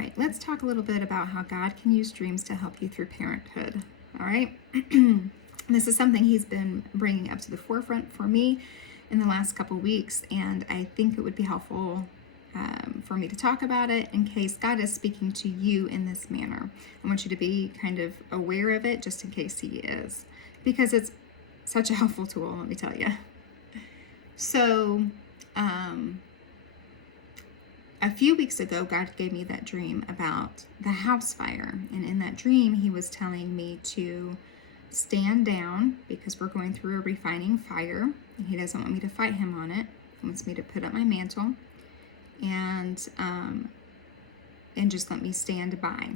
right, let's talk a little bit about how God can use dreams to help you through parenthood. All right. This is something he's been bringing up to the forefront for me in the last couple weeks, and I think it would be helpful for me to talk about it in case God is speaking to you in this manner. I want you to be kind of aware of it just in case he is, because it's such a helpful tool, let me tell you. So, a few weeks ago, God gave me that dream about the house fire. And in that dream, he was telling me to stand down because we're going through a refining fire. And he doesn't want me to fight him on it. He wants me to put up my mantle and just let me stand by.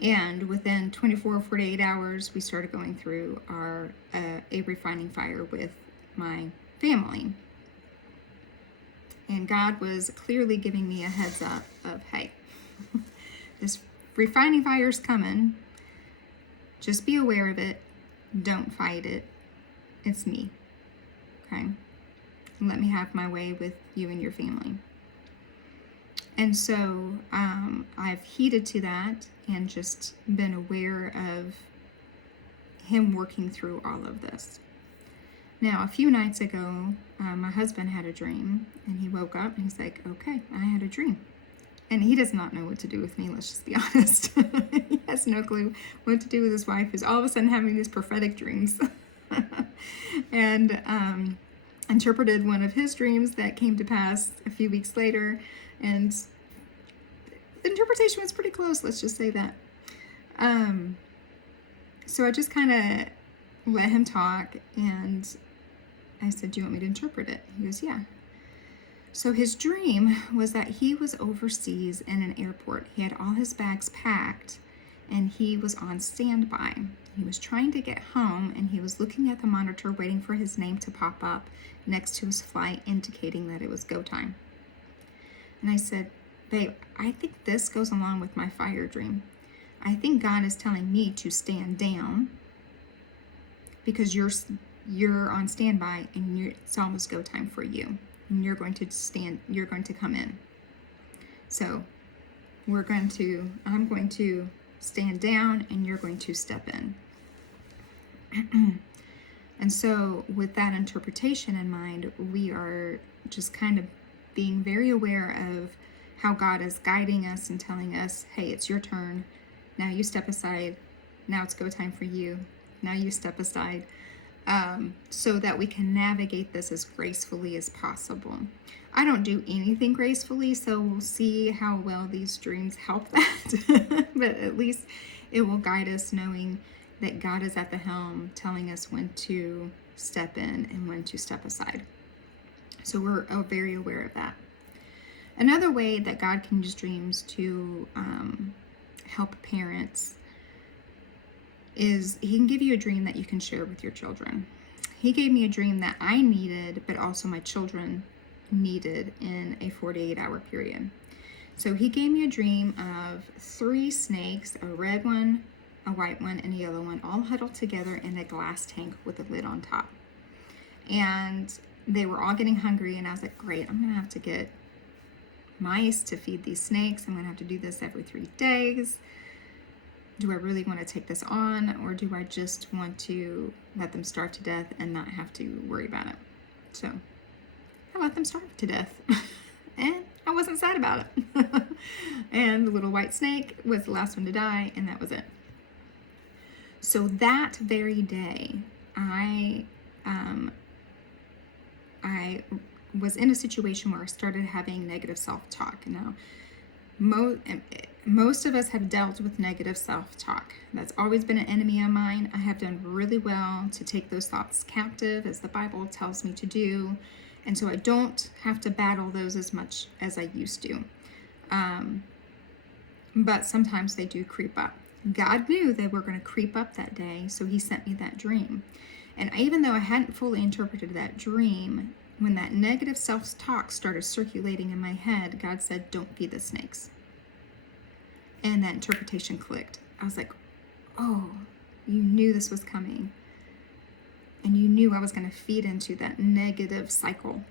And within 24 or 48 hours, we started going through a refining fire with my family. And God was clearly giving me a heads up of, hey, this refining fire is coming. Just be aware of it. Don't fight it. It's me. Okay? And let me have my way with you and your family. And so I've heeded to that and just been aware of him working through all of this. Now, a few nights ago, my husband had a dream, and he woke up and he's like, okay, I had a dream. And he does not know what to do with me, let's just be honest. He has no clue what to do with his wife, who's all of a sudden having these prophetic dreams. And interpreted one of his dreams that came to pass a few weeks later, and the interpretation was pretty close, let's just say that. So I just kind of let him talk, and I said, do you want me to interpret it? He goes, yeah. So his dream was that he was overseas in an airport. He had all his bags packed, and he was on standby. He was trying to get home, and he was looking at the monitor waiting for his name to pop up next to his flight, indicating that it was go time. And I said, babe, I think this goes along with my fire dream. I think God is telling me to stand down because you're on standby, and it's almost go time for you, and you're going to come in. So I'm going to stand down, and you're going to step in. And so with that interpretation in mind, we are just kind of being very aware of how God is guiding us and telling us, hey, it's your turn. Now you step aside. Now it's go time for you. Now you step aside, so that we can navigate this as gracefully as possible. I don't do anything gracefully, so we'll see how well these dreams help that. But at least it will guide us, knowing that God is at the helm, telling us when to step in and when to step aside. So we're very aware of that. Another way that God can use dreams to help parents is he can give you a dream that you can share with your children. He gave me a dream that I needed, but also my children needed in a 48-hour period. So he gave me a dream of 3 snakes, a red one, a white one, and a yellow one, all huddled together in a glass tank with a lid on top. And they were all getting hungry, and I was like, great, I'm gonna have to get mice to feed these snakes. I'm gonna have to do this every 3 days. Do I really want to take this on, or do I just want to let them starve to death and not have to worry about it? So I let them starve to death, and I wasn't sad about it. And the little white snake was the last one to die, and that was it. So that very day, I was in a situation where I started having negative self-talk. Now, most of us have dealt with negative self-talk. That's always been an enemy of mine. I have done really well to take those thoughts captive, as the Bible tells me to do. And so I don't have to battle those as much as I used to. But sometimes they do creep up. God knew they were going to creep up that day, so he sent me that dream. And even though I hadn't fully interpreted that dream, when that negative self-talk started circulating in my head, God said, don't feed the snakes. And that interpretation clicked. I was like, oh, you knew this was coming. And you knew I was going to feed into that negative cycle.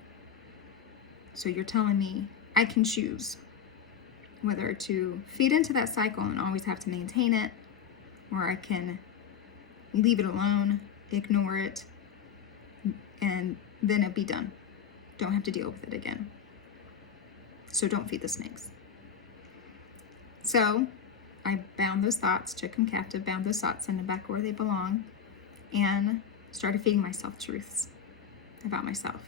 So you're telling me I can choose. whether to feed into that cycle and always have to maintain it, or I can leave it alone, ignore it, and then it'll be done. Don't have to deal with it again. So don't feed the snakes. So I bound those thoughts, took them captive, bound those thoughts, sent them back where they belong, and started feeding myself truths about myself.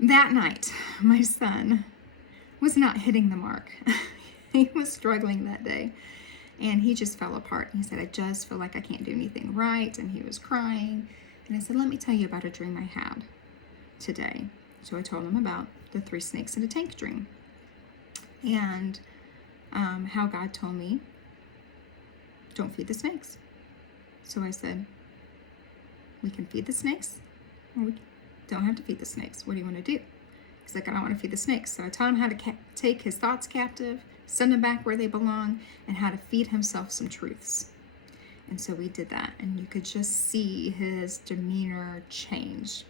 That night, my son was not hitting the mark. He was struggling that day, and he just fell apart. He said, I just feel like I can't do anything right, and he was crying. And I said, let me tell you about a dream I had today. So I told him about the 3 snakes in a tank dream, and how God told me, don't feed the snakes. So I said, we can feed the snakes, or we don't have to feed the snakes. What do you want to do? He's like, I don't want to feed the snakes. So I taught him how to take his thoughts captive, send them back where they belong, and how to feed himself some truths. And so we did that, and you could just see his demeanor change.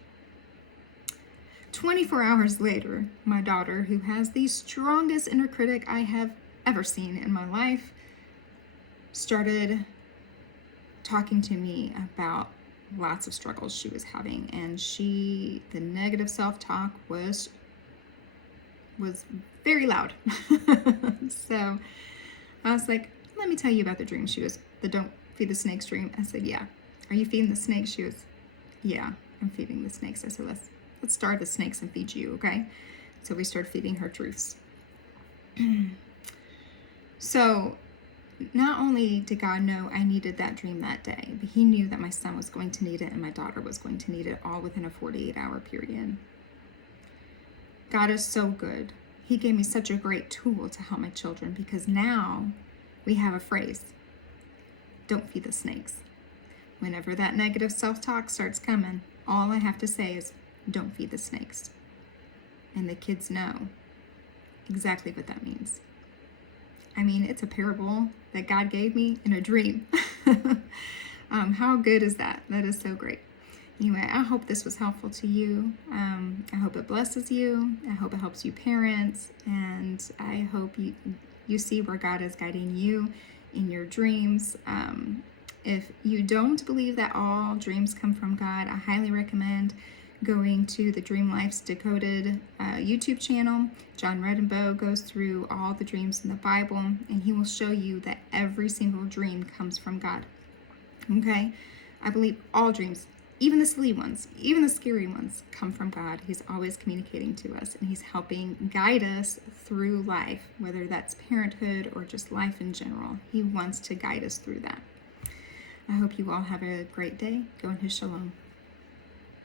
24 hours later, my daughter, who has the strongest inner critic I have ever seen in my life, started talking to me about lots of struggles she was having, and the negative self-talk was very loud. So I was like, let me tell you about the dream. She goes, the don't feed the snakes dream. I said, yeah. Are you feeding the snakes? She goes, yeah, I'm feeding the snakes. I said, let's starve the snakes and feed you, okay? So we started feeding her truths. So not only did God know I needed that dream that day, but he knew that my son was going to need it and my daughter was going to need it, all within a 48-hour period. God is so good. He gave me such a great tool to help my children, because now we have a phrase, don't feed the snakes. Whenever that negative self-talk starts coming, all I have to say is, don't feed the snakes. And the kids know exactly what that means. I mean, it's a parable that God gave me in a dream. How good is that? That is so great. Anyway, I hope this was helpful to you. I hope it blesses you. I hope it helps you parents. And I hope you see where God is guiding you in your dreams. If you don't believe that all dreams come from God, I highly recommend going to the Dream Life's Decoded YouTube channel. John Redenbow goes through all the dreams in the Bible, and he will show you that every single dream comes from God. Okay? I believe all dreams, even the silly ones, even the scary ones, come from God. He's always communicating to us, and he's helping guide us through life, whether that's parenthood or just life in general. He wants to guide us through that. I hope you all have a great day. Go in his shalom.